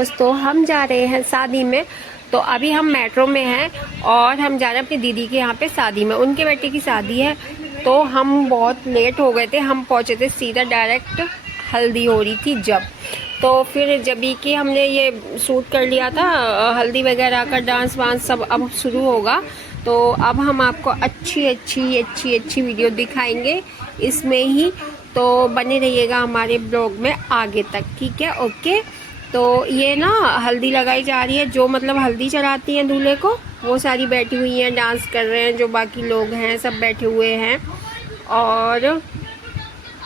दोस्तों, हम जा रहे हैं शादी में। तो अभी हम मेट्रो में हैं और हम जा रहे हैं अपनी दीदी के यहाँ पे शादी में। उनके बेटे की शादी है, तो हम बहुत लेट हो गए थे। हम पहुँचे थे सीधा डायरेक्ट, हल्दी हो रही थी जब। तो फिर जब ही कि हमने ये शूट कर लिया था हल्दी वगैरह का, डांस वांस सब अब शुरू होगा। तो अब हम आपको अच्छी वीडियो दिखाएंगे इसमें ही। तो बने रहिएगा हमारे ब्लॉग में आगे तक, ठीक है? ओके। तो ये ना हल्दी लगाई जा रही है। जो मतलब हल्दी चढ़ाती हैं दूल्हे को, वो सारी बैठी हुई हैं, डांस कर रहे हैं। जो बाकी लोग हैं सब बैठे हुए हैं। और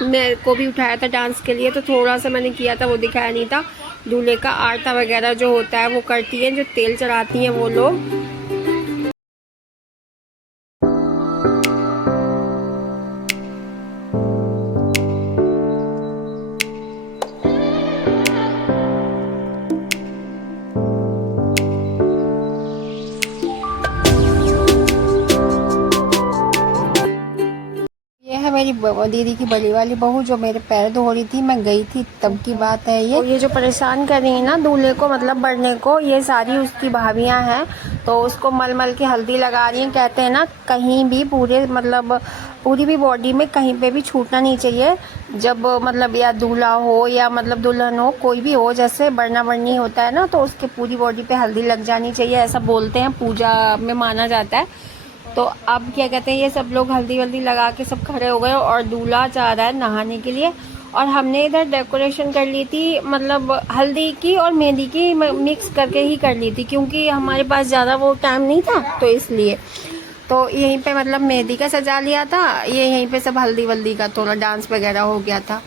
मेरे को भी उठाया था डांस के लिए, तो थोड़ा सा मैंने किया था, वो दिखाया नहीं था। दूल्हे का आरता वगैरह जो होता है वो करती हैं, जो तेल चढ़ाती हैं वो लोग। मेरी दीदी की बड़ी वाली बहू जो मेरे पैर धो रही थी, मैं गई थी तब की बात है ये। और ये जो परेशान कर रही है ना दूल्हे को, मतलब बढ़ने को, ये सारी उसकी भाभियां हैं। तो उसको मल मल के हल्दी लगा रही हैं। कहते हैं ना, कहीं भी पूरे मतलब पूरी भी बॉडी में कहीं पे भी छूटना नहीं चाहिए। जब मतलब या दूल्हा हो या मतलब दुल्हन हो, कोई भी हो, जैसे बढ़ना बढ़नी होता है ना, तो उसके पूरी बॉडी पे हल्दी लग जानी चाहिए, ऐसा बोलते हैं, पूजा में माना जाता है। तो अब क्या कहते हैं, ये सब लोग हल्दी वल्दी लगा के सब खड़े हो गए और दूल्हा जा रहा है नहाने के लिए। और हमने इधर डेकोरेशन कर ली थी, मतलब हल्दी की और मेहंदी की मिक्स करके ही कर ली थी, क्योंकि हमारे पास ज़्यादा वो टाइम नहीं था, तो इसलिए। तो यहीं पे मतलब मेहंदी का सजा लिया था, ये यहीं पे सब हल्दी वल्दी का थोड़ा डांस वगैरह हो गया था।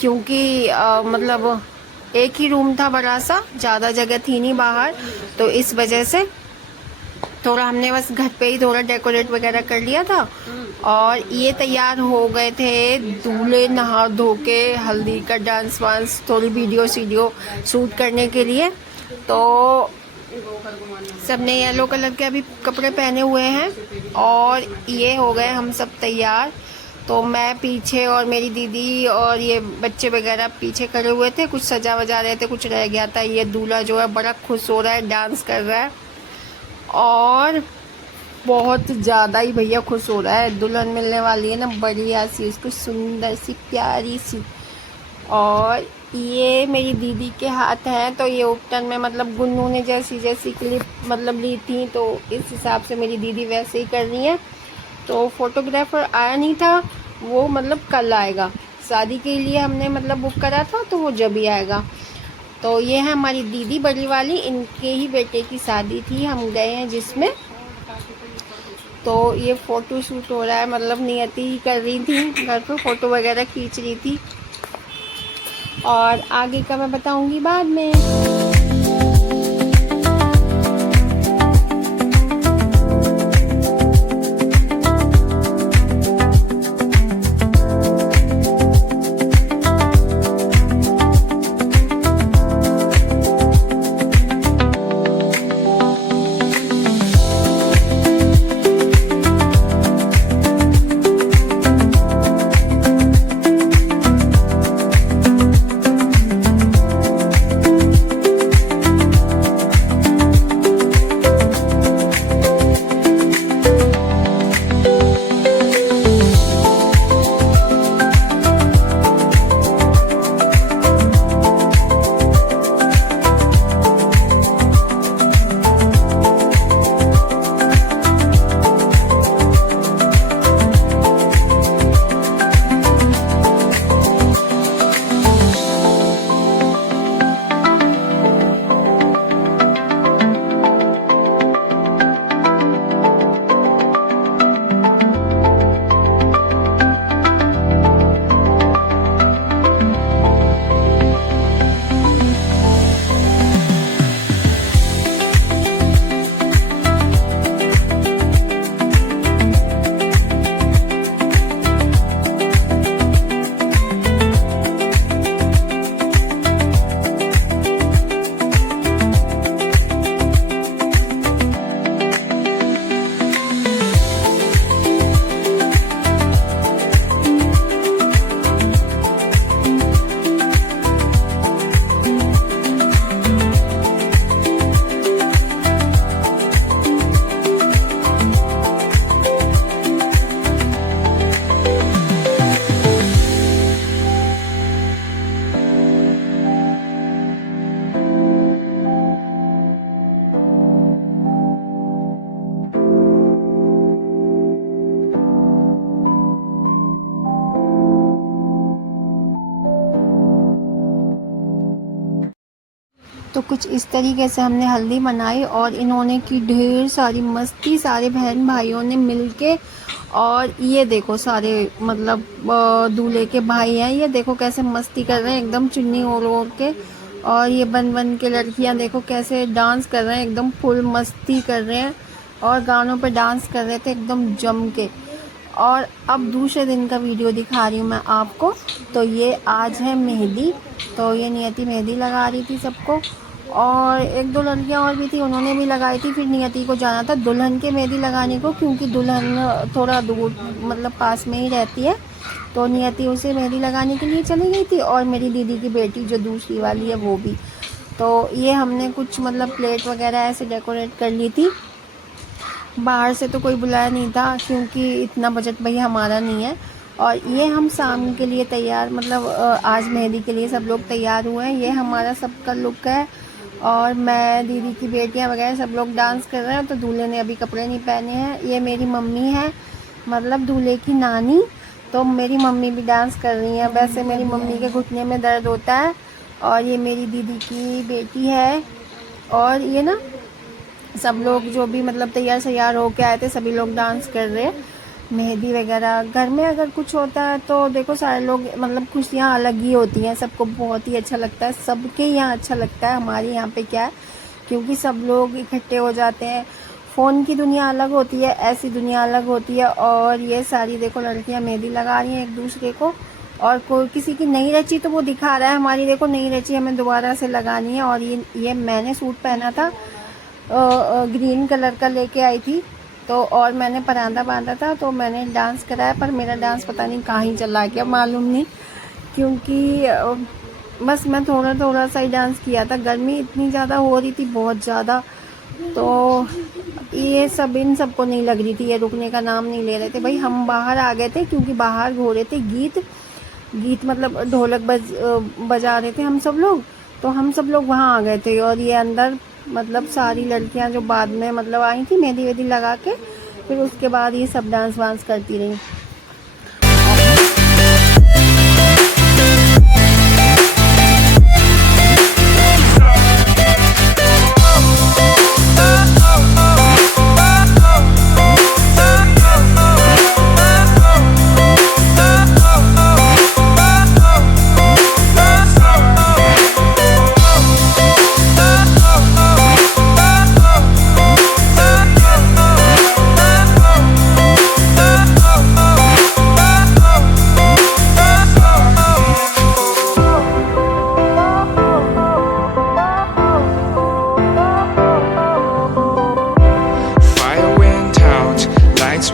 क्योंकि मतलब एक ही रूम था बड़ा सा, ज़्यादा जगह थी नहीं बाहर, तो इस वजह से थोड़ा हमने बस घर पे ही थोड़ा डेकोरेट वगैरह कर लिया था। और ये तैयार हो गए थे दूल्हे नहा धो के हल्दी का डांस वांस, थोड़ी वीडियो शूट करने के लिए। तो सबने येलो कलर के अभी कपड़े पहने हुए हैं और ये हो गए हम सब तैयार। तो मैं पीछे और मेरी दीदी और ये बच्चे वगैरह पीछे खड़े हुए थे, कुछ सजा वजा रहे थे, कुछ रह गया था। ये दूल्हा जो है बड़ा खुश हो रहा है, डांस कर रहा है और बहुत ज़्यादा ही भैया खुश हो रहा है। दुल्हन मिलने वाली है ना, बढ़िया सी, उसको सुंदर सी प्यारी सी। और ये मेरी दीदी के हाथ हैं, तो ये उपटन में मतलब गुन्नू ने जैसी क्लिप मतलब ली थी, तो इस हिसाब से मेरी दीदी वैसे ही कर रही है। तो फोटोग्राफर आया नहीं था, वो मतलब कल आएगा। शादी के लिए हमने मतलब बुक करा था, तो वो जब ही आएगा। तो ये है हमारी दीदी बड़ी वाली, इनके ही बेटे की शादी थी, हम गए हैं जिसमें। तो ये फ़ोटो शूट हो रहा है, मतलब नियति ही कर रही थी, घर पे फ़ोटो वगैरह खींच रही थी। और आगे का मैं बताऊंगी बाद में। तो कुछ इस तरीके से हमने हल्दी मनाई और इन्होंने की ढेर सारी मस्ती, सारे बहन भाइयों ने मिलके। और ये देखो सारे मतलब दूल्हे के भाई हैं, ये देखो कैसे मस्ती कर रहे हैं एकदम चुन्नी ओढ़ ओढ़ के। और ये बन बन के लड़कियां देखो कैसे डांस कर रहे हैं, एकदम फुल मस्ती कर रहे हैं और गानों पे डांस कर रहे थे एकदम जम के। और अब दूसरे दिन का वीडियो दिखा रही हूँ मैं आपको। तो ये आज है मेहंदी, तो ये नियति मेहंदी लगा रही थी सबको, और एक दो लड़कियां और भी थी, उन्होंने भी लगाई थी। फिर नियति को जाना था दुल्हन के मेहंदी लगाने को, क्योंकि दुल्हन थोड़ा दूर मतलब पास में ही रहती है, तो नियति उसे मेहंदी लगाने के लिए चली गई थी। और मेरी दीदी की बेटी जो दूसरी वाली है वो भी। तो ये हमने कुछ मतलब प्लेट वगैरह ऐसे डेकोरेट कर ली थी। बाहर से तो कोई बुलाया नहीं था, क्योंकि इतना बजट भाई हमारा नहीं है। और ये हम शाम के लिए तैयार, मतलब आज मेहंदी के लिए सब लोग तैयार हुए हैं। ये हमारा सबका लुक है। और मैं, दीदी की बेटियां वगैरह सब लोग डांस कर रहे हैं। तो दूल्हे ने अभी कपड़े नहीं पहने हैं। ये मेरी मम्मी है, मतलब दूल्हे की नानी। तो मेरी मम्मी भी डांस कर रही हैं। वैसे मेरी मम्मी के घुटने में दर्द होता है। और ये मेरी दीदी की बेटी है। और ये ना सब लोग जो भी मतलब तैयार होके आए थे, सभी लोग डांस कर रहे हैं। मेहंदी वगैरह घर में अगर कुछ होता है तो देखो सारे लोग मतलब खुशियाँ अलग ही होती हैं, सबको बहुत ही अच्छा लगता है। सबके यहाँ अच्छा लगता है, हमारे यहाँ पे क्या है, क्योंकि सब लोग इकट्ठे हो जाते हैं। फ़ोन की दुनिया अलग होती है, ऐसी दुनिया अलग होती है। और ये सारी देखो लड़कियाँ मेहंदी लगा रही हैं एक दूसरे को। और कोई किसी की नहीं रची तो वो दिखा रहा है, हमारी देखो नहीं रची, हमें दोबारा से लगानी है। और ये मैंने सूट पहना था ग्रीन कलर का, लेके आई थी। तो और मैंने परांदा बांधा था, तो मैंने डांस कराया, पर मेरा डांस पता नहीं कहाँ ही चला गया, मालूम नहीं। क्योंकि बस मैं थोड़ा थोड़ा सा ही डांस किया था, गर्मी इतनी ज़्यादा हो रही थी, बहुत ज़्यादा। तो ये सब इन सबको नहीं लग रही थी, ये रुकने का नाम नहीं ले रहे थे। भाई हम बाहर आ गए थे, क्योंकि बाहर हो रहे थे गीत मतलब ढोलक बजा रहे थे हम सब लोग। तो हम सब लोग वहाँ आ गए थे। और ये अंदर मतलब सारी लड़कियां जो बाद में मतलब आई थी मेहंदी वेहंदी लगा के, फिर उसके बाद ये सब डांस वांस करती रही।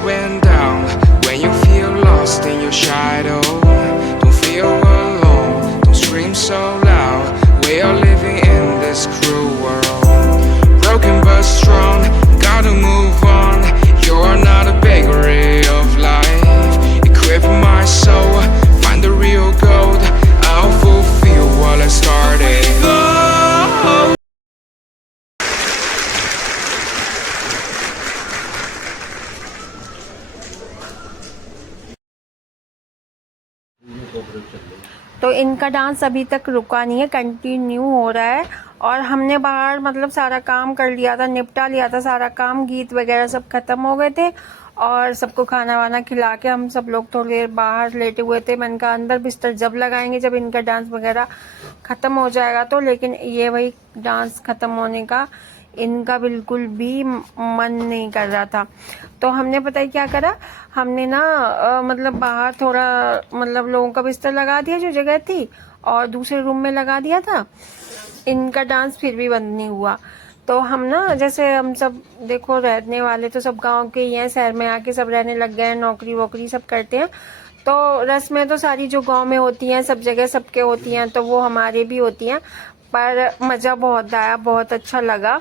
Went down when you feel lost in your shadow. Don't feel alone, don't scream so loud. We are living in this cruel world, broken but strong, gotta move on. You're not a bakery of life. Equip my soul, find the real gold. I'll fulfill what I started. तो इनका dance अभी तक रुका नहीं है, continue हो रहा है। और हमने बाहर मतलब सारा काम कर लिया था, निपटा लिया था सारा काम, गीत वगैरह सब खत्म हो गए थे। और सबको खाना वाना खिला के हम सब लोग थोड़ी देर बाहर लेटे हुए थे। मैंने कहा अंदर बिस्तर जब लगाएंगे, जब इनका डांस वगैरह खत्म हो जाएगा तो। लेकिन ये वही डांस खत्म होने का इनका बिल्कुल भी मन नहीं कर रहा था। तो हमने पता है क्या करा, हमने ना मतलब बाहर थोड़ा मतलब लोगों का बिस्तर लगा दिया जो जगह थी, और दूसरे रूम में लगा दिया था। इनका डांस फिर भी बंद नहीं हुआ। तो हम ना, जैसे हम सब देखो रहने वाले तो सब गांव के ही हैं, शहर में आके सब रहने लग गए हैं, नौकरी वोकरी सब करते हैं। तो रस्में तो सारी जो गांव में होती हैं सब जगह सबके होती हैं, तो वो हमारे भी होती हैं। पर मज़ा बहुत आया, बहुत अच्छा लगा।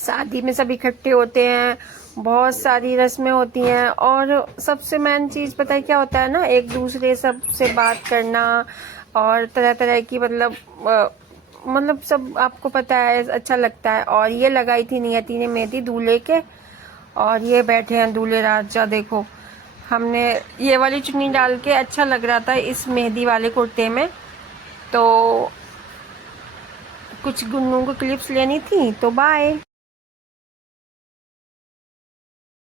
शादी में सब इकट्ठे होते हैं, बहुत सारी रस्में होती हैं। और सबसे मेन चीज़ पता है क्या होता है ना, एक दूसरे सब से बात करना, और तरह तरह की मतलब सब आपको पता है अच्छा लगता है। और ये लगाई थी नियति ने मेहंदी दूल्हे के, और ये बैठे हैं दूल्हे राजा। देखो हमने ये वाली चुन्नी डाल के अच्छा लग रहा था इस मेहंदी वाले कुर्ते में। तो कुछ गुन्नू को क्लिप्स लेनी थी, तो बाय।